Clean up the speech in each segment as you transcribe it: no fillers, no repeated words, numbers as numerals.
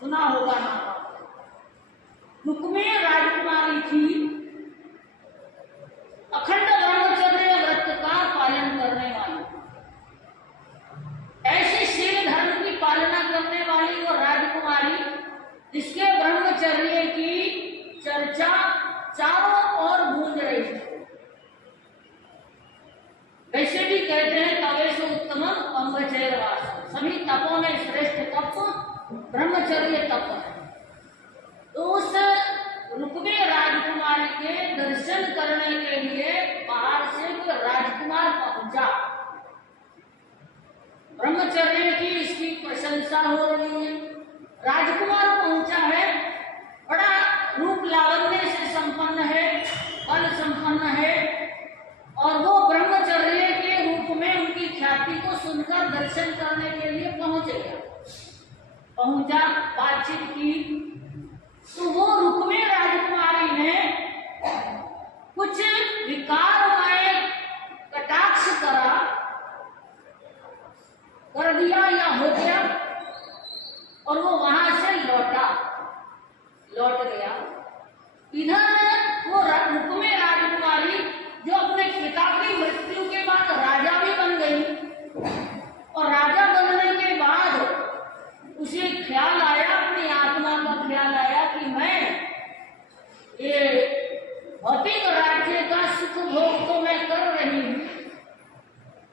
सुना होगा नाम। रुक्मे राजकुमारी थी, अखंड ब्रह्मचर्य व्रत का पालन करने वाली, ऐसे शील धर्म की पालना करने वाली वो राजकुमारी जिसके ब्रह्मचर्य की चर्चा चारों ओर गूंज रही थी। वैसे भी कहते हैं तवेश उत्तम अंगचैरवास, सभी तपों में श्रेष्ठ तप ब्रह्मचर्य तप है। तो उस रुक्मे राजकुमारी के दर्शन करने के लिए बाहर से कोई राजकुमार पहुंचा। ब्रह्मचर्य की इसकी प्रशंसा हो रही है। राजकुमार पहुंचा है, बड़ा रूप लावण्य से संपन्न है, बल संपन्न है, और वो ब्रह्मचर्य के रूप में उनकी ख्याति को सुनकर दर्शन करने के लिए पहुंचा, बातचीत की। तो वो रुक्मे राजकुमारी ने कुछ विकारमय कटाक्ष कर दिया या हो गया, और वो वहां से लौट गया। इधर वो रुक्मे राजकुमारी जो अपने पिता की मृत्यु के बाद राजा भी बन गई, और राजा बनने के बाद उसे ख्याल आया, अपनी आत्मा का ख्याल आया कि मैं ये भौतिक राज्य का सुख भोग तो मैं कर रही हूं,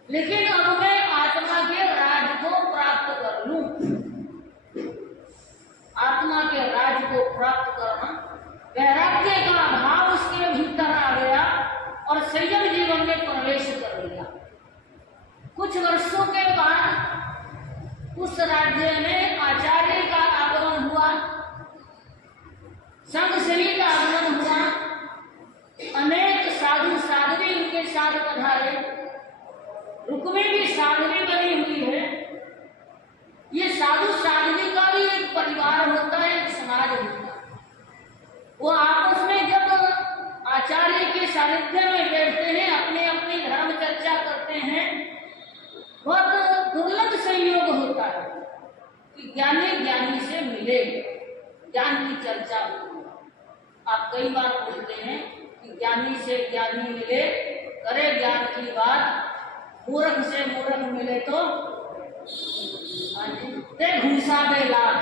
लेकिन अब मैं आत्मा के राज को प्राप्त कर लूं। आत्मा के राज को प्राप्त करना, वैराग्य का भाव उसके भीतर आ गया और संयम जीवन में प्रवेश कर लिया। कुछ वर्षों के बाद उस राज्य में आचार्य का आगमन हुआ, संघ सभी का आगमन हुआ, अनेक साधु साध्वी उनके साथ पधारे। रुक्मी भी साध्वी बनी हुई है। ये साधु साध्वी का भी एक परिवार होता है, एक समाज होता है। वो आपस में जब आचार्य के सानिध्य में बैठते हैं, अपने अपनी धर्म चर्चा करते हैं, बहुत दुर्लभ संयोग होता है कि ज्ञानी से मिले, ज्ञान की चर्चा होती है। आप कई बार बोलते हैं कि ज्ञानी से ज्ञानी मिले, करे ज्ञान की बात, मूर्ख से मूर्ख मिले तो घूसा दे लाभ।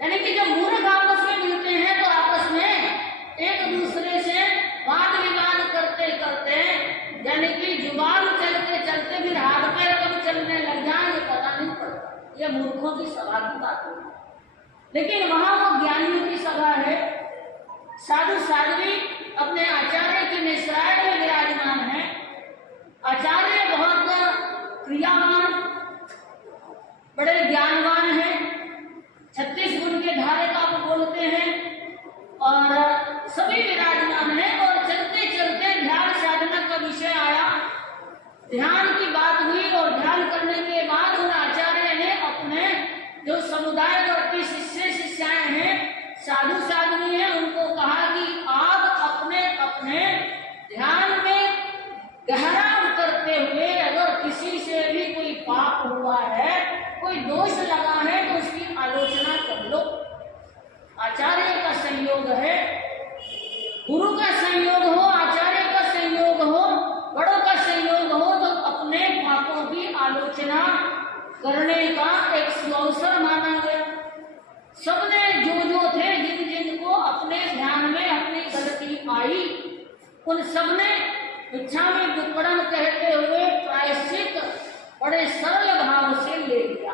यानी कि जब मूर्ख आपस में मिलते हैं तो आपस में एक दूसरे से वाद विवाद करते करते, यानी कि जुबान चलते चलते फिर हाथ पैर कब चलने लग जाए ये पता नहीं पड़ता। ये मूर्खों की सभा की बात है, लेकिन वहां वो ज्ञानियों की सभा है। साधु साध्वी अपने आचार्य के निश्राय में विराजमान है। आचार्य बहुत क्रियावान, बड़े ज्ञानवान हैं, 36 गुण के धारे का वो बोलते हैं, और सभी विराजमान हैं। और चलते चलते ध्यान साधना का विषय आया, ध्यान की बात हुई, और ध्यान करने के बाद उन आचार्य ने अपने जो समुदायवर्ती शिष्य शिष्याएं हैं, साधु साध्वी हैं, उनको कहा कि आप अपने अपने ध्यान में गहरा उतरते हुए अगर किसी से भी कोई पाप हुआ है, कोई दोष लगा है, तो उसकी आलोचना कर लो। आचार्य का संयोग है, गुरु का संयोग हो, आचार्य का संयोग हो, बड़ों का संयोग हो, तो अपने पापों की आलोचना करने का एक सुअवसर माना गया। सबने जो थे, जिनको अपने ध्यान में अपनी गलती आई, उन सबने इच्छा में दुर्पणम कहते हुए प्रायश्चित बड़े सरल भाव से ले लिया।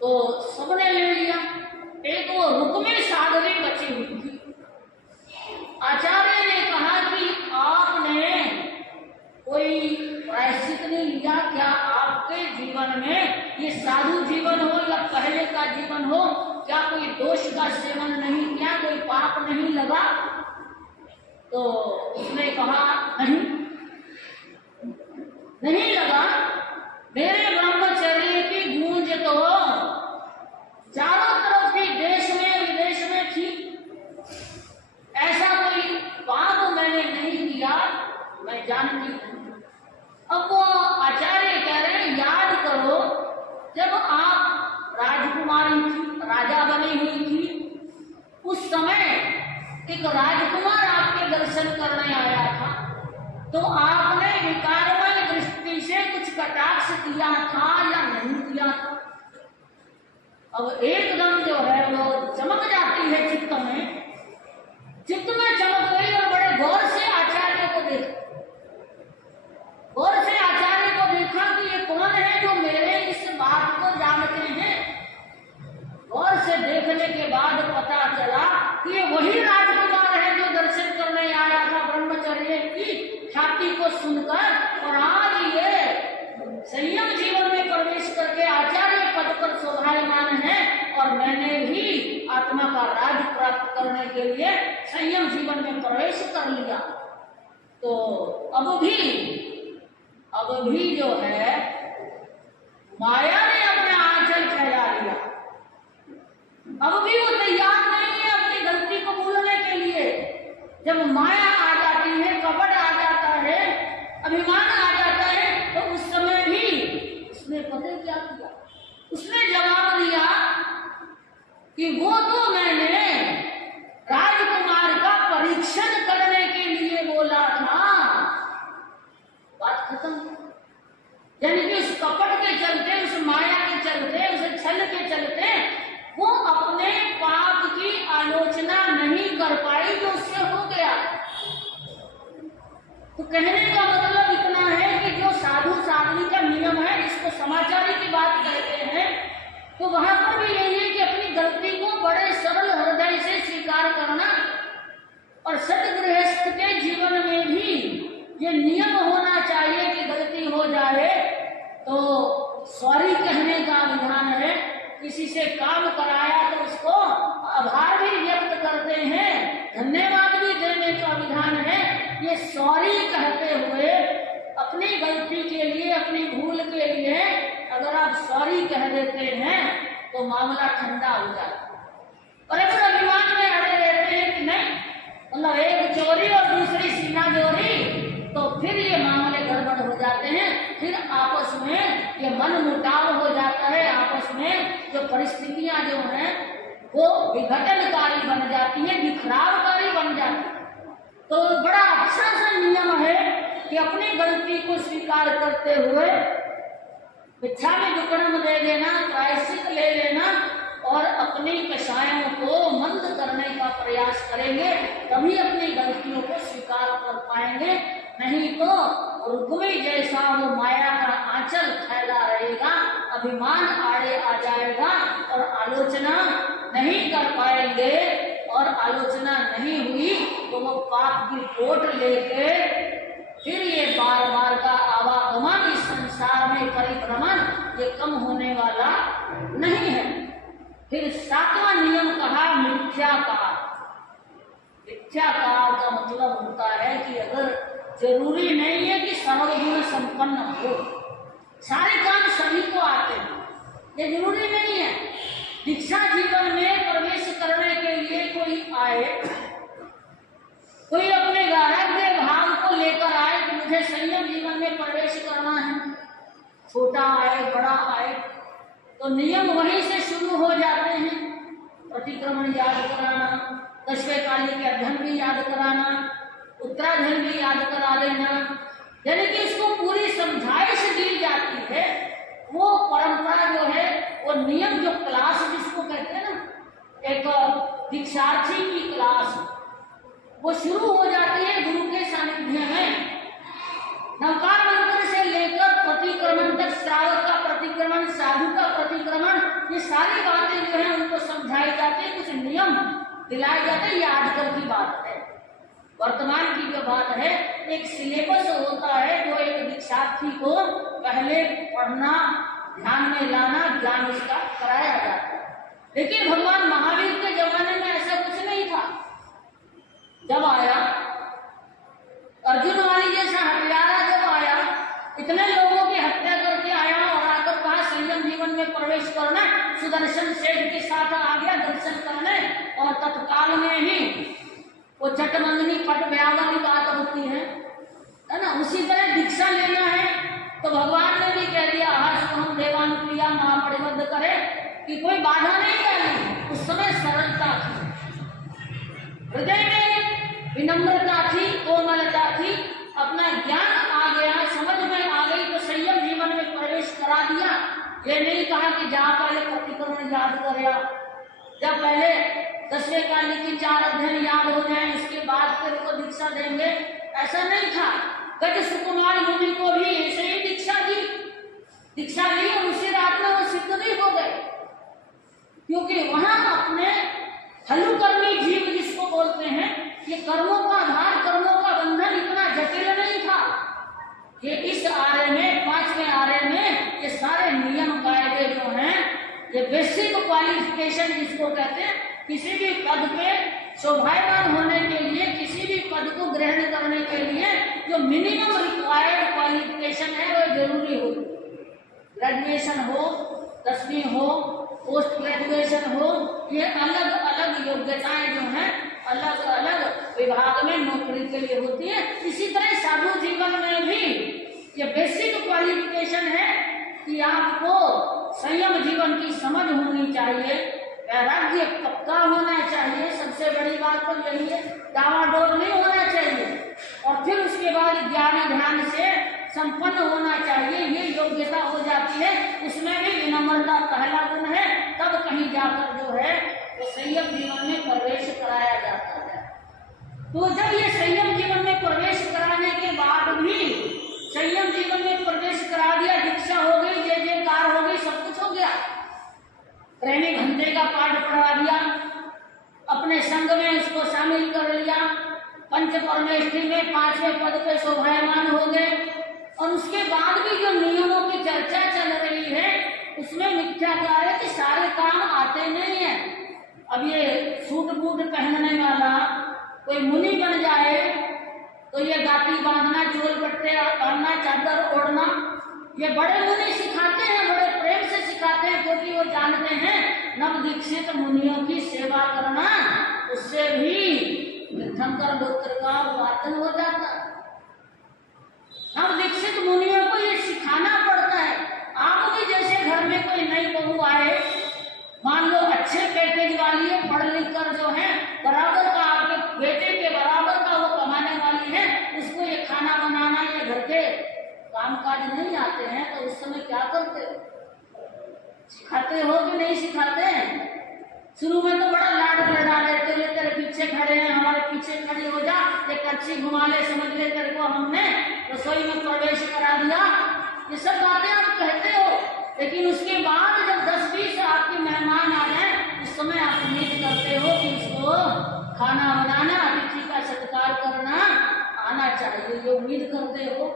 तो सबने ले लिया। एक वो रुक्मी साध्वी बची हुई थी। आचार्य ने कहा कि आपने कोई प्रायश्चित नहीं लिया क्या? आपके जीवन में, ये साधु जीवन हो या पहले का जीवन हो, क्या कोई दोष का सेवन नहीं किया, कोई पाप नहीं लगा? तो उसने कहा नहीं लगा। मेरे ब्रह्मचर्य की गूंज तो चारों तरफ ही, देश में विदेश में थी। ऐसा कोई पाप मैंने नहीं किया, मैं जानती हूँ। अब वो आचार्य कह रहे हैं, याद करो जब आप राजकुमारी थी, राजा बनी हुई थी। उस समय एक राजकुमार आपके दर्शन करने आया था, तो आपने विकारमय दृष्टि से कुछ कटाक्ष किया था या नहीं किया था? अब एकदम जो है वो चमक जाती है चित्त में, चित्त में चमक गई और बड़े गौर से आचार्य को देखा, गौर से आचार्य को देखा कि ये कौन है जो मेरे इस बात को जानते हैं। गौर से देखने के बाद पता चला कि ये वही राजकुमार है जो दर्शन करने आया था ब्रह्मचर्य की ख्याति को सुनकर, और आज ये संयम जीवन में प्रवेश करके आचार्य पद पर शोभायमान है, और मैंने भी आत्मा का राज प्राप्त करने के लिए संयम जीवन में प्रवेश कर लिया। तो अब भी जो है माया ने अपने आंचल फैला लिया, अब भी वो तैयार नहीं है अपनी गलती को भूलने के लिए। जब माया आ जाती है, कपट आ जाता है, अभिमान आ जाता है, तो उस समय भी उसने पता क्या किया, उसने जवाब दिया कि वो तो मैंने राजकुमार का परीक्षण करने के लिए बोला था। बात खत्म। यानी कि उस कपट के चलते, उस माया के चलते, उस छल के चलते वो अपने पाप की आलोचना नहीं कर पाई जो उससे हो गया। तो कहने का मतलब इतना है कि जो साधु साध्वी का नियम है, जिसको समाचारी की बात कहते हैं, तो वहां पर भी यही है कि अपनी गलती को बड़े सरल हृदय से स्वीकार करना, और सतगृहस्थ के जीवन में भी ये नियम होना चाहिए कि गलती हो जाए तो सॉरी कहने का विधान है। किसी से काम कराया तो उसको आभार भी व्यक्त करते हैं, धन्यवाद भी देने का विधान है। ये सॉरी कहते हुए अपनी गलती के लिए, अपनी भूल के लिए अगर आप सॉरी कह देते हैं तो मामला ठंडा हो जाता है। और अगर अभिमान में अड़े रहते हैं कि नहीं, मतलब एक चोरी और दूसरी सीना जोरी, तो फिर ये मामले गड़बड़ हो जाते हैं, फिर आपस में ये मन मुटाव हो जाता है, आपस में जो परिस्थितियां जो हैं वो विघटनकारी बन जाती है, बिखरावकारी बन जाती है। तो बड़ा अच्छा सा नियम है कि अपनी गलती को स्वीकार करते हुए भिक्षा में दुकड़म दे देना, प्रायश्चित ले लेना, और अपनी कषायों को मंद करने का प्रयास करेंगे, तभी अपनी गलतियों को स्वीकार कर पाएंगे। नहीं तो रुक्मी जैसा वो माया का आंचल फैला रहेगा, अभिमान आड़े आ जाएगा और आलोचना नहीं कर पाएंगे, और आलोचना नहीं हुई तो वो पाप की पोट लेके फिर ये बार बार का आवागमन इस संसार में परिभ्रमण ये कम होने वाला नहीं है। फिर सातवां नियम कहा मिथ्याकार। मिथ्याकार का मतलब होता है कि अगर जरूरी नहीं है कि सर्वगुण संपन्न हो, सारे काम सभी को आते हैं, ये जरूरी नहीं है। दीक्षा जीवन में प्रवेश करने के लिए कोई आए, कोई अपने वैराग्य भाव को लेकर आए कि मुझे संयम जीवन में प्रवेश करना है, छोटा आए बड़ा आए, तो नियम वहीं से शुरू हो जाते हैं। प्रतिक्रमण याद कराना, 10वें काली के अध्ययन भी याद कराना, उत्तराधन भी याद करा देना, यानी कि इसको पूरी समझाइश दी जाती है। वो परंपरा जो है, वो नियम, जो क्लास जिसको कहते हैं ना, एक दीक्षार्थी की क्लास, वो शुरू हो जाती है गुरु के सानिध्य में। नवकार मंत्र से लेकर प्रतिक्रमण तक, श्रावक का प्रतिक्रमण, साधु का प्रतिक्रमण, ये सारी बातें जो है उनको समझाई जाती है, कुछ नियम दिलाए जाते हैं। ये आजकल की बात है, वर्तमान की जो बात है, एक सिलेबस होता है जो एक दीक्षार्थी को पहले पढ़ना, ध्यान में लाना, ज्ञान उसका कराया जाता है। लेकिन भगवान महावीर के जमाने में ऐसा कुछ नहीं था। जब आया अर्जुन वाली जैसा हत्यारा, जब आया, इतने लोगों की हत्या करके आया और आकर कहा संयम जीवन में प्रवेश करना, सुदर्शन सेठ के साथ आ गया दर्शन करने, और तत्काल में ही वो चटमंगनी पट ब्याह वाली बात होती है ना, उसी तरह दीक्षा लेना है तो भगवान ने भी कह दिया, हम देवानुक्रिया महापरिबद्ध करे, कि कोई बाधा नहीं डाली, उस समय सरलता थी, हृदय में विनम्रता थी, कोमलता थी, अपना ज्ञान आ गया, समझ में आ गई तो संयम जीवन में प्रवेश करा दिया। ये नहीं कहा कि जहाँ पहले प्रतिक्रमण याद करेगा, जब पहले 10वें काल की 4 अध्ययन याद हो जाए उसके बाद फिर को दीक्षा देंगे, ऐसा नहीं था। गज सुकुमार मुनि को भी ऐसे ही दीक्षा दी, दीक्षा ली और उसी रात में वो सिद्ध भी हो गए, क्योंकि वहां अपने हलुकर्मी जीव जिसको बोलते हैं, ये कर्मों का आधार, कर्मों का बंधन इतना जटिल नहीं था। ये इस आर्य में, 5वें आर्य में ये सारे नियम कायदे जो हैं, ये बेसिक क्वालिफिकेशन जिसको कहते हैं, किसी भी पद पे शोभायमान होने के लिए, किसी भी पद को ग्रहण करने के लिए जो मिनिमम रिक्वायर्ड क्वालिफिकेशन है वो जरूरी हो। ग्रेजुएशन हो, 10वीं हो, पोस्ट ग्रेजुएशन हो, ये अलग अलग योग्यताएं जो हैं अलग अलग विभाग में नौकरी के लिए होती है। इसी तरह साधु जीवन में भी ये बेसिक क्वालिफिकेशन है कि आपको संयम जीवन की समझ होनी चाहिए, वैराग्य पक्का होना चाहिए, सबसे बड़ी बात तो यही है, डावाडोल नहीं होना चाहिए, और फिर उसके बाद ज्ञान ध्यान से संपन्न होना चाहिए, ये योग्यता हो जाती है। उसमें भी विनम्रता पहला गुण है, तब कहीं जाकर जो है वो संयम जीवन में प्रवेश कराया जाता है। तो जब ये संयम जीवन में प्रवेश कराने के बाद भी, संयम जीवन में प्रवेश करा दिया, दीक्षा हो गई, जय जयकार हो गई, सब कुछ हो गया, प्रेमी घंटे का पाठ पढ़ा दिया, अपने संग में उसको शामिल कर लिया, पंच परमेष्ठी में 5वें पद पे शोभायमान हो गए, और उसके बाद भी जो नियमों की चर्चा चल रही है उसमें मिथ्याचार है कि सारे काम आते नहीं है। अब ये सूट बूट पहनने वाला कोई मुनि बन जाए तो ये गाती बांधना, चोल पट्टे पहनना, चादर ओढ़ना, ये बड़े मुनि सिखाते हैं, बड़े प्रेम से सिखाते हैं, क्योंकि वो जानते हैं नव दीक्षित मुनियों की सेवा करना उससे भी तीर्थंकर गोत्र का उपार्जन हो जाता है। नव दीक्षित मुनियों को ये सिखाना पड़ता है। आप भी जैसे घर में कोई नई बहू आए, मान लो अच्छे पैकेज वाली है, पढ़ लिख कर जो है बराबर का, आपके बेटे के बराबर का वो कमाने वाली है, उसको ये खाना बनाना, ये घर के काम काज नहीं आते हैं, तो उस समय क्या करते हो? सिखाते हो कि नहीं सिखाते हैं? शुरू में तो बड़ा लाड लड़ा लेते, ले तेरे पीछे खड़े हैं, हमारे पीछे खड़ी हो जा, ये कच्ची घुमा ले, समझ ले तेरे को हमने रसोई में प्रवेश करा दिया, ये सब बातें आप कहते हो। लेकिन उसके बाद जब 10-20 आपके मेहमान आ जाए, उस समय आप उम्मीद करते हो कि इसको खाना बनाना, अतिथि का सत्कार करना आना चाहिए, ये उम्मीद करते हो,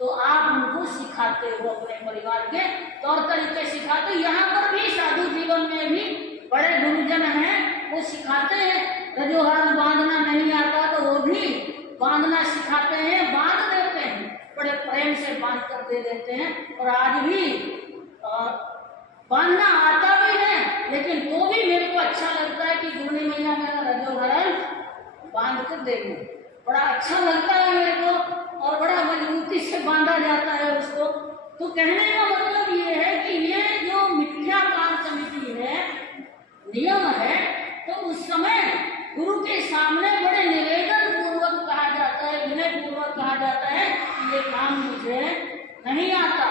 तो आप उनको सिखाते हो, अपने परिवार के तौर तरीके सिखाते हो। यहाँ पर भी साधु जीवन में भी बड़े गुरुजन हैं, वो सिखाते हैं। रजोहरण बांधना नहीं आता तो वो भी बांधना सिखाते हैं, बांध देते हैं, बड़े प्रेम से बांध कर दे देते हैं। और आज भी बांधना आता भी है, लेकिन वो भी मेरे को अच्छा लगता है कि गुरनी मैया मेरा रजोहरण बांध कर देंगे, बड़ा अच्छा लगता है मेरे को, और बड़ा मजबूती से बांधा जाता है उसको। तो कहने का मतलब ये है कि ये जो मिथ्याचार समिति है, नियम है, तो उस समय गुरु के सामने बड़े निवेदन पूर्वक कहा जाता है, विनय पूर्वक कहा जाता है कि ये काम मुझे नहीं आता।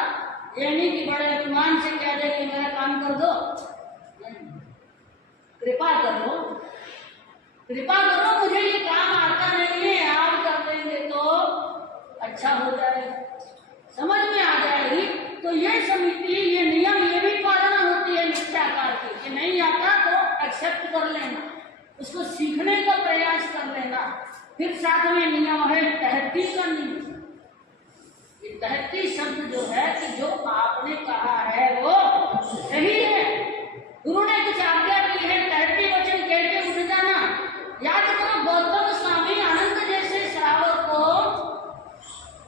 ये नहीं कि बड़े अभिमान से कह दे कि मेरा काम कर दो, कृपा करो, कृपा करो, मुझे ये काम आता नहीं है, आप कर देंगे तो अच्छा हो जाएगा, समझ में आ जाएगी। तो ये समिति, ये नियम, ये भी पालना होती है मिथ्याचार की, कि नहीं आता तो एक्सेप्ट कर लेना, उसको सीखने का प्रयास कर लेना। फिर साथ में नियम है तहती का नियम। ये तहती शब्द जो है कि जो आपने कहा है वो सही है, गुरु ने कुछ आज्ञा की है, तहती वचन कह के उठ जाना। याद करो गौतम स्वामी आनंद जैसे श्रावक को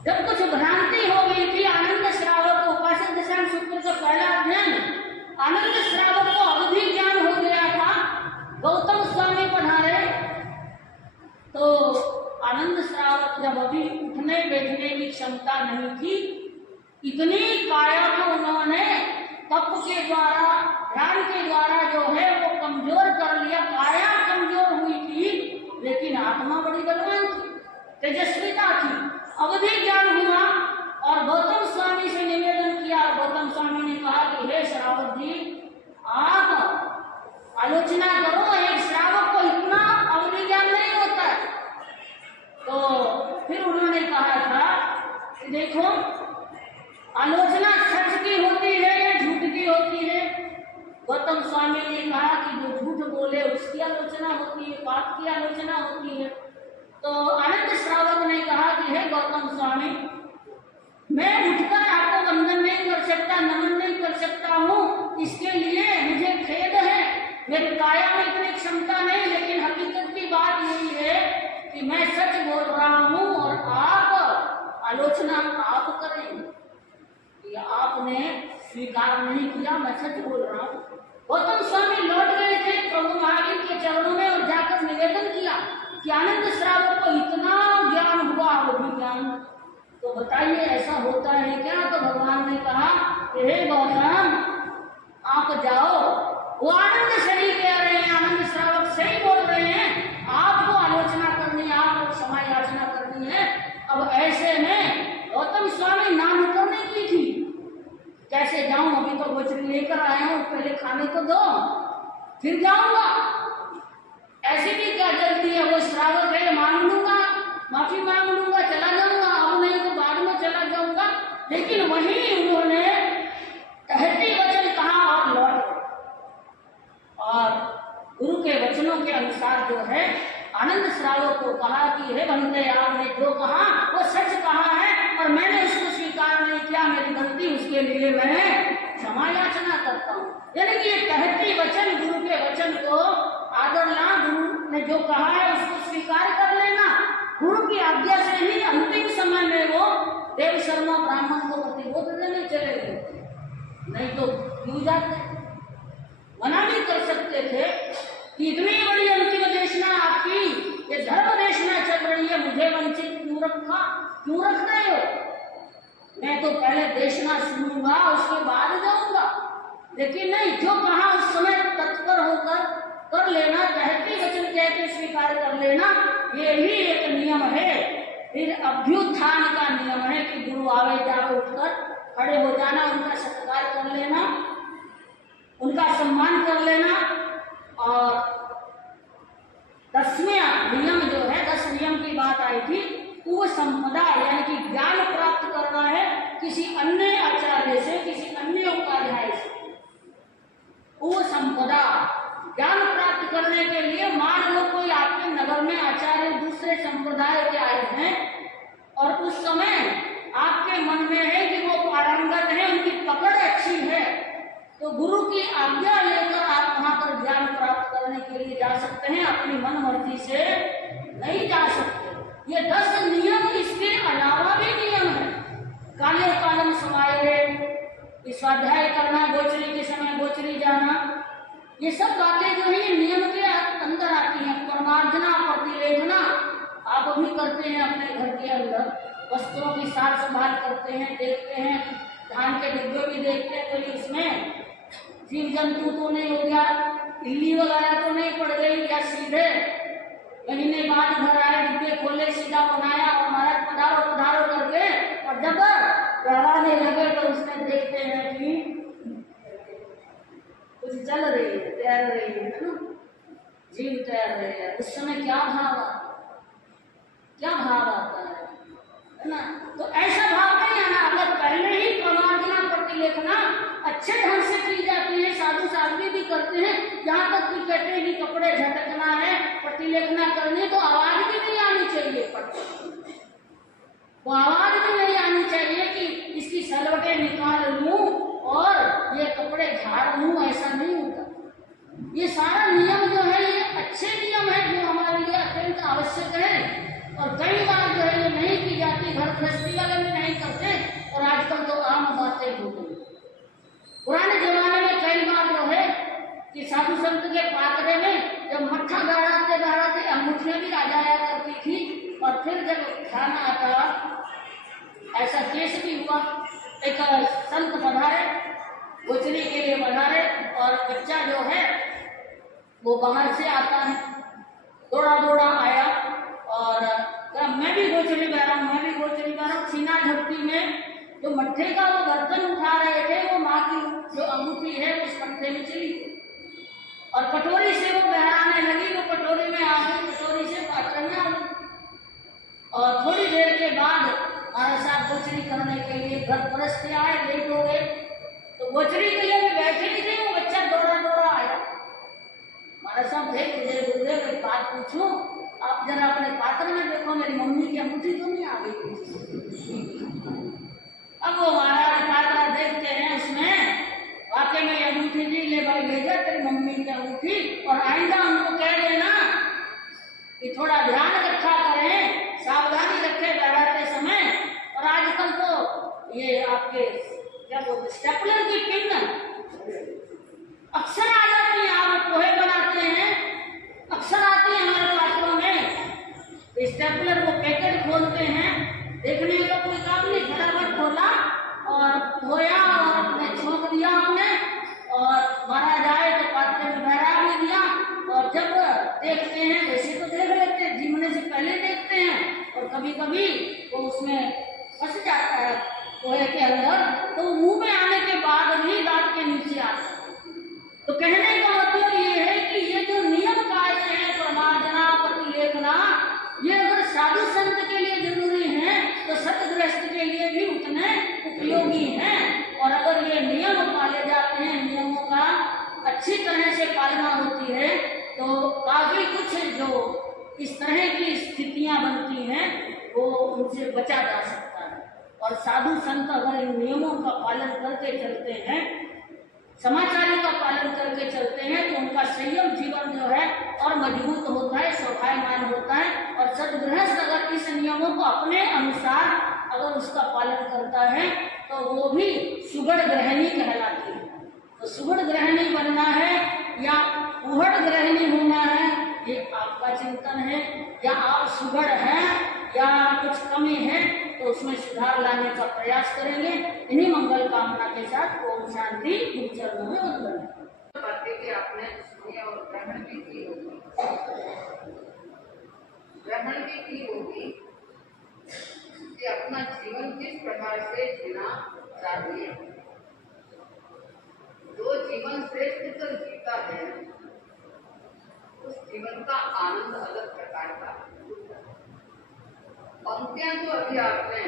जब कुछ भ्रांति हो गई थी, आनंद श्रावक को, उपासक दशांग सूत्र का पहला अध्ययन, आनंद श्रावक को अवधि ज्ञान हो गया था, गौतम स्वामी पढ़ारे, तो आनंद श्रावक जब अभी उठने बैठने की क्षमता नहीं थी, इतनी काया को उन्होंने तप के द्वारा, ध्यान के द्वारा जो है वो कमजोर कर लिया। काया कमजोर हुई थी लेकिन आत्मा बड़ी बलवान थी, तेजस्विता थी। अवधि ज्ञान हुआ और गौतम स्वामी से निवेदन किया। गौतम स्वामी ने कहा कि हे श्रावक जी, आप आलोचना करो, एक श्रावक को इतना अवधि ज्ञान नहीं होता है। तो फिर उन्होंने कहा था कि देखो, आलोचना सच की होती है या झूठ की होती है? गौतम स्वामी ने कहा कि जो झूठ बोले उसकी आलोचना होती है, पाप की आलोचना होती है। तो आनंद श्रावक ने कहा कि हे गौतम स्वामी, मैं उठकर आपको वंदन नहीं कर सकता, नमन नहीं कर सकता हूँ, इसके लिए मुझे खेद है, मेरी काया में इतनी क्षमता नहीं। लेकिन हकीकत की बात यही है कि मैं सच बोल रहा हूँ और आप आलोचना आप करेंगे। ये आपने स्वीकार नहीं किया, मैं सच बोल रहा हूँ। गौतम स्वामी लौट गए थे प्रभु महावीर के चरणों में और जाकर निवेदन किया कि आनंद श्रावक को इतना ज्ञान हुआ, अवधि ज्ञान, तो बताइए ऐसा होता है क्या? तो भगवान ने कहा कि हे गौतम, आप जाओ, वो आनंद सही कह रहे हैं, आनंद श्रावक सही बोल रहे हैं, आपको आलोचना करनी है, आपको क्षमा याचना करनी है। अब ऐसे में गौतम स्वामी नाम करने की थी, कैसे जाऊं, अभी तो गोचरी लेकर आया हूं, पहले खाने तो दो फिर जाऊंगा। ऐसी भी क्या जल्दी है? वो श्रावक है, मांग लूंगा, माफी मांग लूंगा, चला जाऊंगा, अब नहीं तो बाद में चला जाऊंगा। लेकिन वही उन्होंने कहती वचन कहा और लौट गए। और गुरु के वचनों के अनुसार जो है आनंद श्रावक को कहा कि हे बंदे, आपने जो कहा वो सच कहा है और मैंने उसको स्वीकार नहीं किया, मेरी गलती, उसके लिए मैं क्षमा याचना करता हूँ। यानी कि ये कहती वचन, गुरु के वचन को आदरना, गुरु ने जो कहा है उसको स्वीकार कर लेना। गुरु की आज्ञा से ही अंतिम समय में वो देव शर्मा ब्राह्मण को प्रतिबोध देने चले गए, नहीं तो क्यों जाते? मना भी कर सकते थे कि इतनी बड़ी अंतिम देशना आपकी, ये धर्म देशना चल रही है, मुझे वंचित क्यों रखा, क्यों रख रहे हो? मैं तो पहले देशना सुनूंगा, उसके बाद जाऊंगा। लेकिन नहीं, जो कहा उस समय तत्पर होकर कर लेना, कहते वचन कहते स्वीकार कर लेना, ये ही एक नियम है। फिर अभ्युत्थान का नियम है कि गुरु आवे जावे उठकर खड़े हो जाना, उनका सत्कार कर लेना, उनका सम्मान कर लेना। और 10वां नियम जो है, 10 नियम की बात आई थी, वो संपदा यानी कि ज्ञान प्राप्त करना है किसी अन्य आचार्य से, किसी अन्य उपाध्याय से। वो संपदा ज्ञान प्राप्त करने के लिए, मान लो कोई आपके नगर में आचार्य दूसरे संप्रदाय के आए हैं और उस समय आपके मन में है कि वो पारंगत है, उनकी पकड़ अच्छी है, तो गुरु की आज्ञा लेकर आप वहां पर ज्ञान प्राप्त करने के लिए जा सकते हैं, अपनी मन मर्जी से नहीं जा सकते। ये 10 नियम, इसके अलावा भी नियम है। काले कालम समाये, स्वाध्याय करना, गोचरी के समय गोचरी जाना, ये सब बातें जो है नियम के अंदर आती हैं। परमार्जना, प्रतिलेखना आप भी करते हैं अपने घर के अंदर, वस्त्रों की साफ संभाल करते हैं, देखते हैं, धान के डिब्बे भी देखते हैं, कोई उसमें जीव जंतु तो नहीं हो गया, इल्ली वगैरह तो नहीं पड़ गई, या सीधे महीने बाद घर आए, डिब्बे खोले, सीधा बनाया और महाराज पधारो पधारो करके, और जब डराने लगे तो उसमें देखते हैं कि कुछ चल रही है, तैर रही है ना, जीव तैर रहे हैं। उस समय क्या भाव आता है ना? तो ऐसा भाव नहीं आना। अगर पहले ही प्रमार्जना, प्रतिलेखना अच्छे ढंग से की जाती है, साधु साध्वी भी करते हैं, जहाँ तक कि कहते हैं कि कपड़े झटकना है, प्रतिलेखना करनी, तो आवाज भी नहीं आनी चाहिए, वो आवाज भी नहीं आनी चाहिए कि इसकी सलवटें निकाल लूं और ये कपड़े झाड़ लूं, ऐसा नहीं होता। ये सारा नियम जो है ये अच्छे नियम है जो हमारे लिए अत्यंत आवश्यक है। और कई बार जो है ये नहीं की जाती, घर गृहस्थी वाले भी नहीं करते, और आजकल तो आम बातें हो गई। पुराने जमाने में कई बार जो है कि साधु संत के पात्रे में जब मट्ठा गाड़ाते अंगूठियां भी आ जाया करती थी, और फिर जब खाना आता, ऐसा केस भी हुआ। एक संत पधारे गोचरी के लिए बनाए। और बच्चा जो है वो बाहर से आता है, दौड़ा दौड़ा आया और कहा मैं भी गोचरी बह रहा हूँ, मैं भी गोचरी बह रहा हूँ। सीना झपटी में जो मट्ठे का वो बर्तन उठा रहे थे, वो माँ की जो अंगूठी है उस मट्ठे में चली और कटोरी से वो बहराने लगी। वो कटोरी में आ गई, कटोरी से पात्र में आ गई। और थोड़ी देर के बाद महाराज साहब गोचरी करने के लिए घर परस के आए, लेट हो गए। तो गोचरी के लिए भी बैठे ही थे, वो बच्चा दौड़ा दौड़ा आया। महाराज साहब थे, गुरुदेव एक बात पूछूं, आप जरा अपने पात्र में देखो, मेरी मम्मी की अंगूठी तो नहीं आ गई। अब वो महाराज पात्र देखते हैं, उसमें वाकई में अंगूठी दी। ले भाई ले जा तेरी मम्मी की अंगूठी, और आइंदा उनको कह देना कि थोड़ा ध्यान रखा करें, सावधानी रखें बैठाते समय। और आजकल तो ये आपके क्या बोलते स्टेपलर की पिन अक्सर आ जाती है, आप पोहे बनाते हैं अक्सर आती है हमारे पात्रों में। स्टेपलर वो पैकेट खोलते हैं, देखने का कोई काम नहीं, फटाफट खोला और धोया और अपने छोंक दिया हमने और मारा जाए तो पात्र में बहरा भी दिया। और जब देखते हैं, वैसे तो देख लेते हैं, जीवने से पहले देखते हैं, और कभी कभी वो उसमें फंस जाता है पोहे के अंदर, तो मुंह में आने के बाद भी दांत के नीचे आता है। तो कहने का मतलब ये है कि ये जो नियम कायदे हैं प्रमार्जना प्रतिलेखना, ये अगर साधु संत के लिए जरूरी है तो सतगृहस्थ के लिए भी उतने उपयोगी हैं। और अगर ये नियम पाले जाते हैं, नियमों का अच्छी तरह से पालना होती है, तो काफी कुछ जो इस तरह की स्थितियां बनती हैं वो उनसे बचा जा सकता है। और साधु संत अगर इन नियमों का पालन करके चलते हैं, समाचारों का पालन करके चलते हैं, तो उनका संयम जीवन जो है और मजबूत होता है, शोभायमान होता है। और सदगृहस्थ अगर इस नियमों को अपने अनुसार अगर उसका पालन करता है तो वो भी सुगढ़ गृहिणी कहलाती है। तो सुगढ़ गृहिणी बनना है या उहड़ गृहिणी होना है, ये आपका चिंतन है। या आप सुगढ़ हैं या कुछ कमी है तो उसमें सुधार लाने का प्रयास करेंगे। इन्हीं मंगल कामना के साथ ओम शांति। चरणों में वंदन। बातें भी आपने सुनी और ग्रहण भी की होगी, ग्रहण भी की होगी कि अपना जीवन किस प्रकार से जीना चाहिए। जो जीवन श्रेष्ठ कर जीता है उस जीवन का आनंद अलग प्रकार का। पंक्तियां तो अभी आपने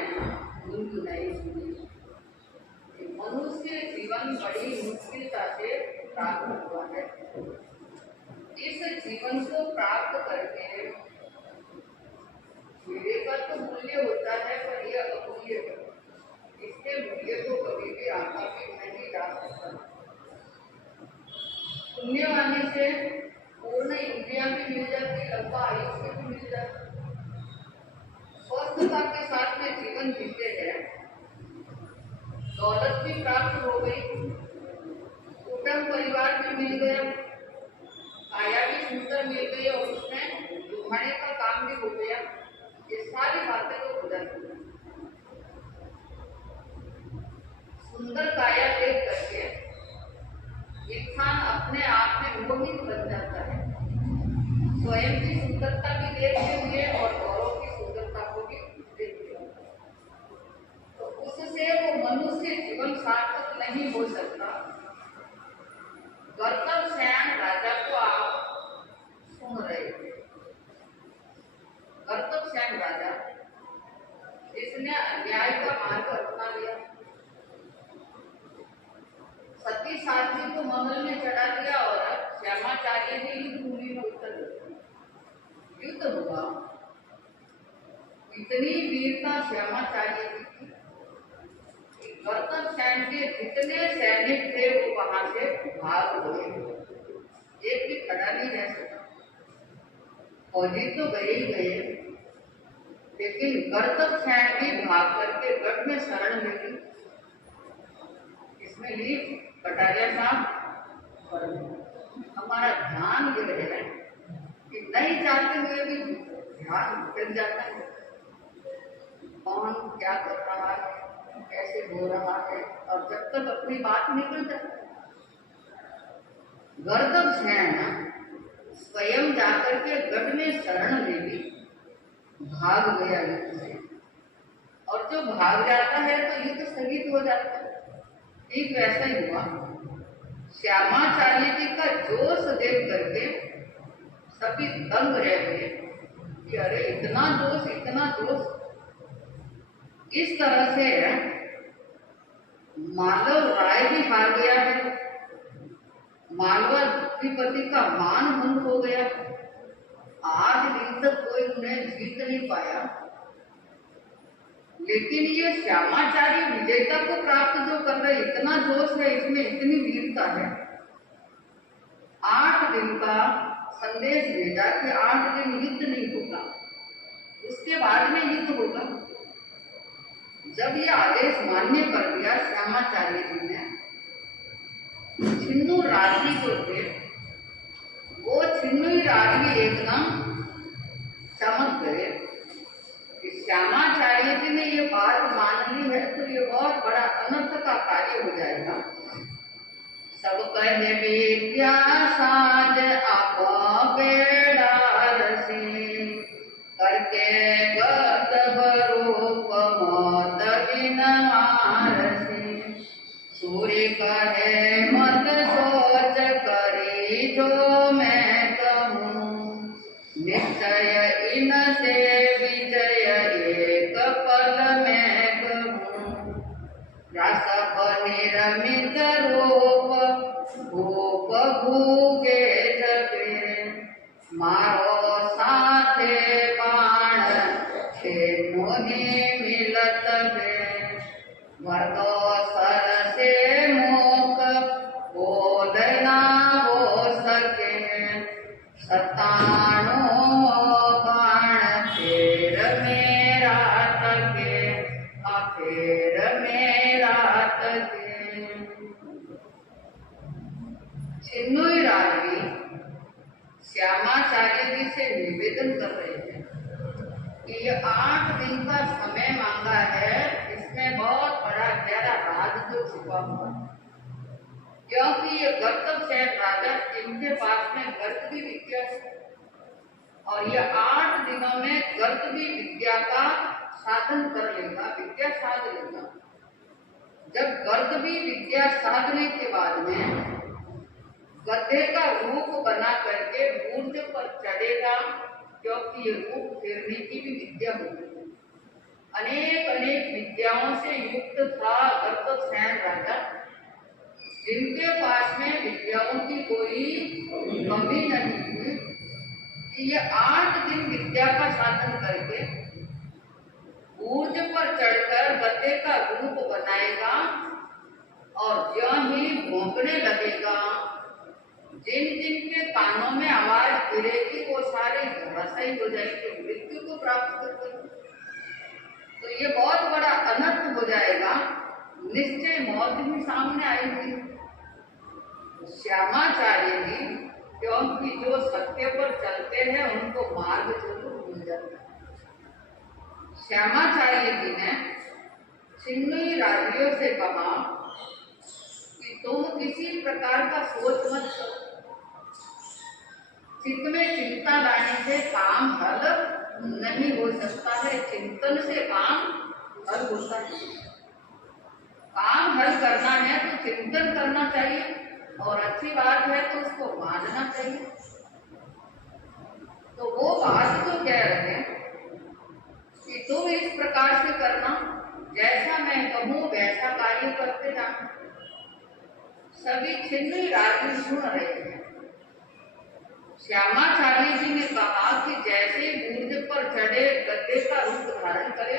गुनगुनाई सुनी। मनुष्य जीवन बड़ी मुश्किलता से प्राप्त हुआ है। इस जीवन को प्राप्त करके मेरे का तो मूल्य होता है, पर यह अमूल्य है। इसके मूल्य को कभी भी आकर्षित नहीं जा सकता। पुण्य आने से पूर्ण इंद्रियां भी मिल जाती, लंबा आयुष्य भी मिल जाता, स्वस्थता के साथ में जीवन जीते हैं, दौलत भी प्राप्त हो गई, कुटुंब परिवार भी मिल गया, काया भी सुंदर मिल गई और उसमें लुभाने का काम भी हो गया। ये सारी बातें तो गुजर गई। सुंदर काया देख करके इंसान अपने आप में मोहित बन जाता है, स्वयं की सुंदरता भी देखते हुए और औरों की सुंदरता को भी देखते हुए। तो उससे वो मनुष्य जीवन सार्थक नहीं हो सकता। गौतम सैन राजा को आप सुन रहे थे। गौतम सैन राजा जिसने अन्याय का मार्ग अपना लिया, सती साध्वी को महल में चढ़ा दिया और श्यामाचार्य ने युद्ध भूमि में उतर दिया। युद्ध हुआ, इतनी वीरता श्यामाचार्य की थी। गौतम सैन के जितने सैनिक थे वो वहां से भाग गए, एक भी खड़ा नहीं रह सका। फौजी तो गए ही गए, लेकिन गौतम सैन भी भाग करके गढ़ में शरण में ली। इसमें ली कटारिया साहब। हमारा ध्यान ये है कि नहीं चाहते हुए भी ध्यान फिर जाता है, कौन क्या कर रहा है, कैसे हो रहा है, और जब तक अपनी बात निकल जाए। गर्दभसेन स्वयं जाकर के गढ़ में शरण ले ली, भाग गया युद्ध से, और जो भाग जाता है तो युद्ध स्थगित हो जाता है। ठीक वैसा ही हुआ। श्यामाचार्य जी का जोश देख करके सभी दंग रह गए कि अरे इतना जोश, इतना जोश। इस तरह से मालव राय भी हार गया है, मालवाधिपति का मान भंग हो गया। आज दिन तक कोई उन्हें जीत नहीं पाया, लेकिन ये श्यामाचार्य विजेता को प्राप्त जो कर रहे, इतना जोश है इसमें, इतनी वीरता है। 8 दिन का संदेश भेजा कि 8 दिन युद्ध नहीं होगा, उसके बाद में युद्ध होगा। जब ये आदेश मान्य कर दिया श्यामाचार्य जी ने, छिन्नू राजवी जो थे, वो छिन्नू राजवी एकदम चमक गए कि श्यामाचार्य जी ने ये बात मान ली है तो ये बहुत बड़ा अनर्थ का कार्य हो जाएगा। सब कहे विद्या साज आप बेड़ा रसी, करके गर्दभ रूप मौत बिन मारसी। सूर्य कहे मत सोच करी जो मैं कहूँ, निश्चय इनसे विजय एक पल में कहूँ। रासप निरमित रूप भूप भूगे जपे, मारो साथे बाण छेनो ही मिलत बे। वर्दो सर से मोक बोलना हो सके, सतानो बाण फेर मेरा तके, फेर मेरा तके। छिन्नू राजवी श्यामाचार्य जी से निवेदन कर रहे हैं कि ये 8 दिन का समय मांगा है, इसमें बहुत बड़ा गहरा राज जो छुपा हुआ है। क्योंकि ये गर्दभसेन राजा, इनके पास में गर्दभी विद्या है, और ये 8 दिनों में गर्दभी विद्या का साधन कर लेगा, विद्या साध लेगा। जब गर्दभी विद्या साधने के बाद में गधे का रूप बना करके ऊर्ज पर चढ़ेगा, क्योंकि ये रूप फेरने की भी विद्या होती है। अनेक अनेक विद्याओं से युक्त था गर्दभसेन राजा, जिनके पास में विद्याओं की कोई कमी नहीं थी। कि ये 8 दिन विद्या का साधन करके ऊर्ज पर चढ़कर गधे का रूप बनाएगा, और ज्यों ही भौंकने लगेगा, जिन जिन के कानों में आवाज गिरेगी वो सारे धराशायी हो जाएंगे, मृत्यु को प्राप्त कर देंगे। तो ये बहुत बड़ा अनर्थ हो जाएगा, निश्चय मौत भी सामने आएगी। श्यामाचार्य जी, क्योंकि जो सत्य पर चलते हैं उनको मार्ग जरूर मिल जाता है। श्यामाचार्य जी ने छिन्नू राजवियों से कहा कि तुम किसी प्रकार का सोच मत करो, चित्त में चिंता लाने से काम हल नहीं हो सकता है, चिंतन से काम हल होता है। काम हल करना है तो चिंतन करना चाहिए, और अच्छी बात है तो उसको मानना चाहिए। तो वो बात तो कह रहे हैं कि तुम इस प्रकार से करना, जैसा मैं कहूँ वैसा कार्य करते जाना। सभी छिन्नू राजवी सुन रहे हैं। श्यामाचार्य जी ने कहा कि जैसे ऊर्ज पर चढ़े गधे का रूप धारण करे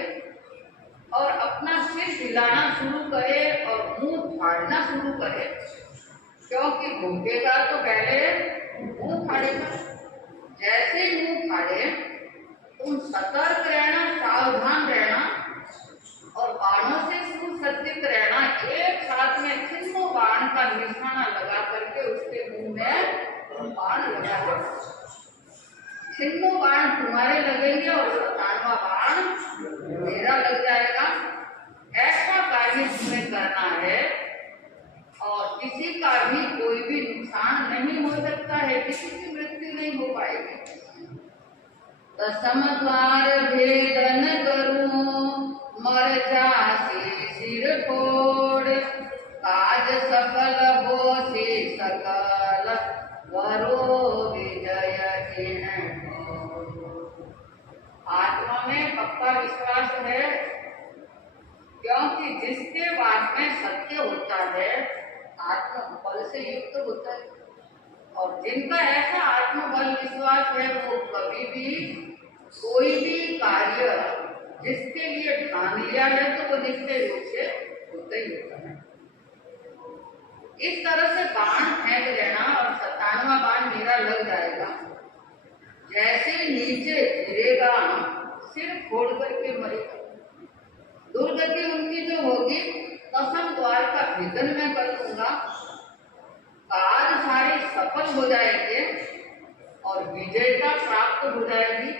और अपना सिर हिलाना शुरू करे और मुंह फाड़ना शुरू करे, क्योंकि भूखेगा तो पहले मुंह फाड़ेगा। जैसे ही मुंह फाड़े तुम सतर्क रहना, सावधान रहना और बाणों से सुसज्जित रहना। एक साथ में छिन्नू बाण का निशाना लगा करके उसके मुंह में बाण लगा देना। छिन्नू बाण तुम्हारे लगेंगे और 97वां बाण मेरा लग जाएगा। ऐसा कार्य दसम द्वार भेदन करूं, मर जासी सिर फोड़, काज सफल होसी सकल, वरो विजय इन ठोर। आत्मा में पक्का विश्वास है, क्योंकि जिसके वास में सत्य होता है आत्मबल से युक्त होता है। और जिनका ऐसा आत्मबल विश्वास है वो कभी भी कोई भी कार्य जिसके लिए ठान लिया है तो वो निश्चय रूप से होता ही होता है। इस तरह से बाण फेंक देना और 97वां बाण मेरा लग जाएगा, जैसे नीचे गिरेगा सिर फोड़ करके मरेगा। दुर्गति उनकी जो होगी, दसम द्वार का भेदन मैं कर दूंगा, काज सारे सफल हो जाएंगे और विजयता प्राप्त हो जाएगी।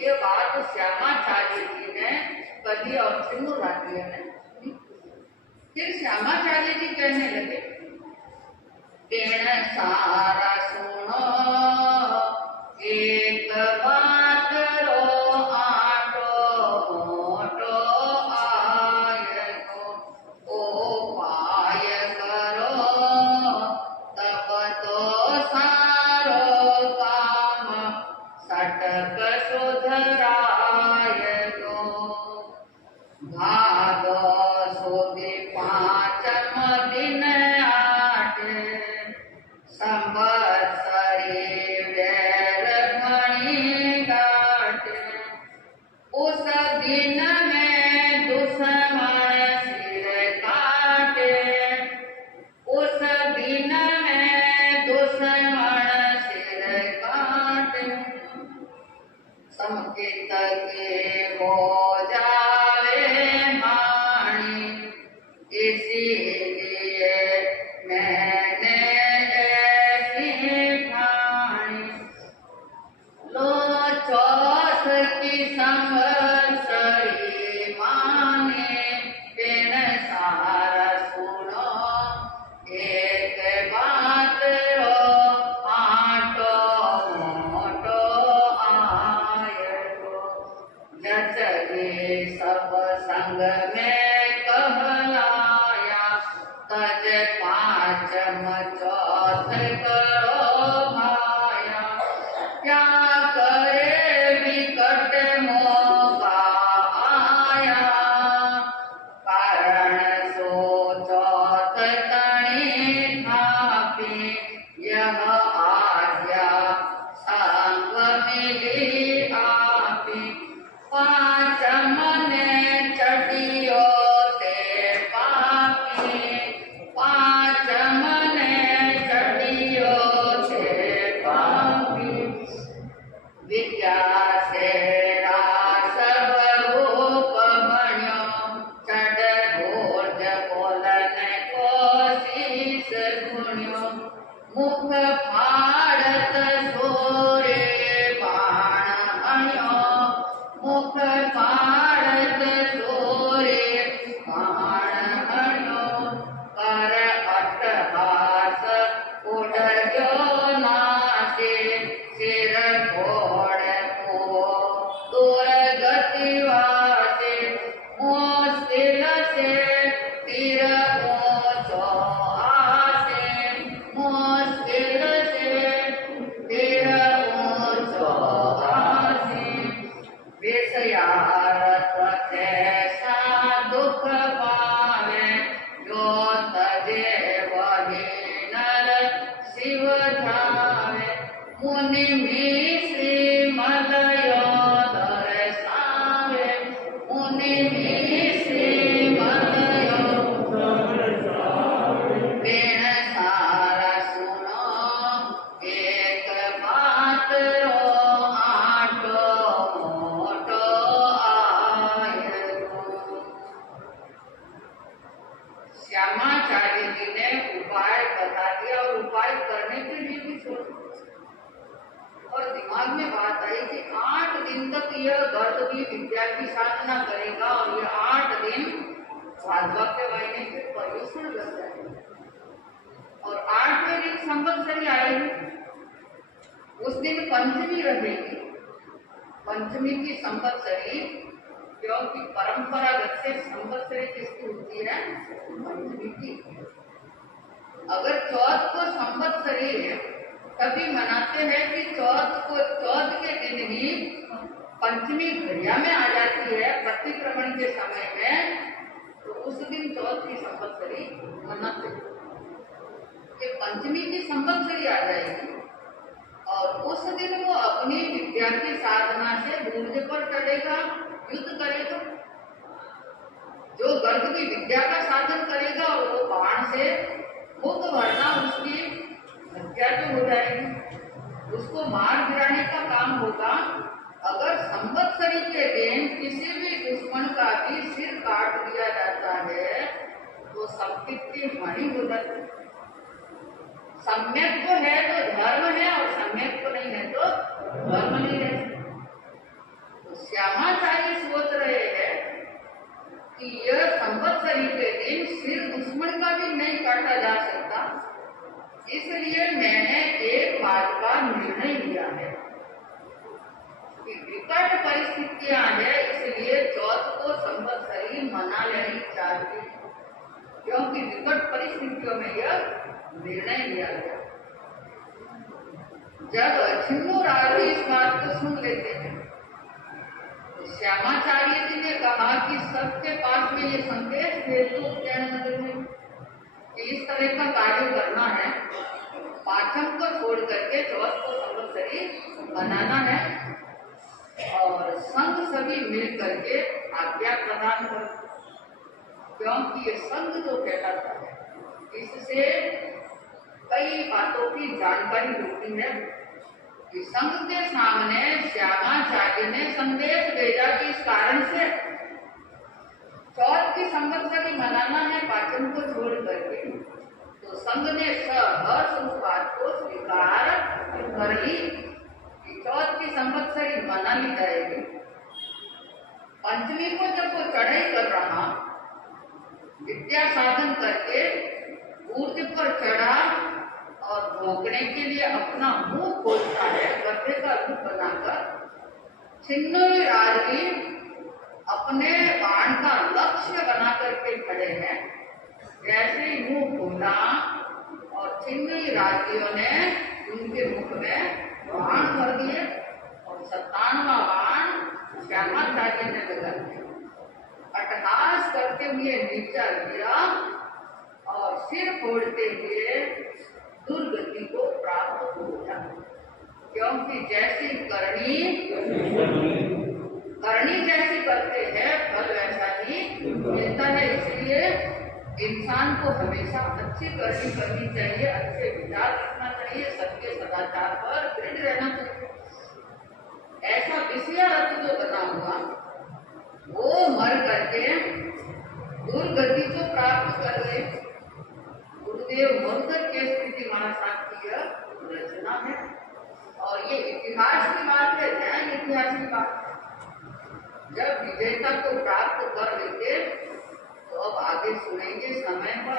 ये बात श्यामाचार्य जी ने कही और सिंधु रात्रि ने। फिर श्यामाचार्य जी कहने लगे, पेण सारा सुनो एक बात रो, और 8वें दिन संवत्सरी आएगी, उस दिन पंचमी रहेगी। पंचमी की संवत्सरी, क्योंकि परंपरागत से संवत्सरी किसकी होती है? पंचमी की। अगर चौथ को संवत्सरी है तभी मनाते हैं कि चौथ के दिन ही पंचमी घड़िया में आ जाती है प्रतिक्रमण के समय में, तो उस दिन चौथ की संवत्सरी मनाते हैं। कि पंचमी की संवत्सरी आ जाएगी और उस दिन वो अपनी विद्या की साधना से बूर्ज पर चढ़ेगा, युद्ध करेगा। जो गर्ग की विद्या का साधन करेगा और वो बाण से मुख भरना उसकी हत्या तो हो जाएगी, उसको मार गिराने का काम होगा। अगर संवत्सरी के दिन किसी भी दुश्मन का भी सिर काट दिया जाता है तो संकित की हानि हो जाती है। सम्यक को है तो धर्म है और सम्यक को नहीं है तो धर्म नहीं है। तो श्यामाचार्य सोच रहे हैं कि यह संवत्सरी के दिन सिर दुश्मन का भी नहीं काटा जा सकता, इसलिए मैंने एक बात का निर्णय लिया है कि विकट परिस्थितियां हैं, इसलिए चौथ को संवत्सरी मना लेनी चाहिए, क्योंकि विकट परिस्थितियों में यह निर्णय लिया गया। जब छिन्नू राज इस बात को सुन लेते हैं तो श्यामाचार्य जी ने कहा कि सबके पास में ये संदेश भेज दो उज्जैन नगर में कि इस तरह का कार्य करना है, पाचम को छोड़ करके चौथ को संवत्सरी बनाना है और संघ सभी मिल करके आज्ञा प्रदान कर, क्योंकि ये संघ जो कहलाता है इससे कई बातों की जानकारी होती है। कि संघ के सामने श्यामाचार्य ने संदेश भेजा कि इस कारण से चौथ की संवत्सरी मनाना है पाचन को छोड़ करके, तो संघ ने सहर्ष उस बात को स्वीकार कर ली कि चौथ की संवत्सरी मना ली जाएगी। पंचमी को जब वो चढ़ाई कर रहा, विद्या साधन करके ऊर्ज पर चढ़ा और भोंकने के लिए अपना मुंह खोलता है गड्ढे का रूप बनाकर, छिन्नोई राजवी अपने बाण का लक्ष्य बना करके खड़े हैं। जैसे ही मुंह खोला और छिन्नोई राजवियों ने उनके मुख में बाण भर दिए और 97वां बाण श्यामाचार्य ने लगा दिया। अट्टहास करते हुए नीचा गिरा और सिर फोड़ते हुए दुर्गति को प्राप्त हो गया, क्योंकि जैसी करनी जैसी करते हैं फल वैसा ही मिलता है। इसलिए इंसान को हमेशा अच्छी करनी करनी चाहिए, अच्छे विचार रखना चाहिए, सबके सदाचार पर दृढ़ रहना चाहिए। ऐसा विषयार्थ जो बना हुआ वो मर करके दुर्गति को प्राप्त कर गए। गुरुदेव मधुकर के स्थिति महाशास्त्र की रचना है और ये इतिहास की बात है, न्याय इतिहास की बात है। जब विजेता को प्राप्त कर लेते तो अब आगे सुनेंगे समय पर।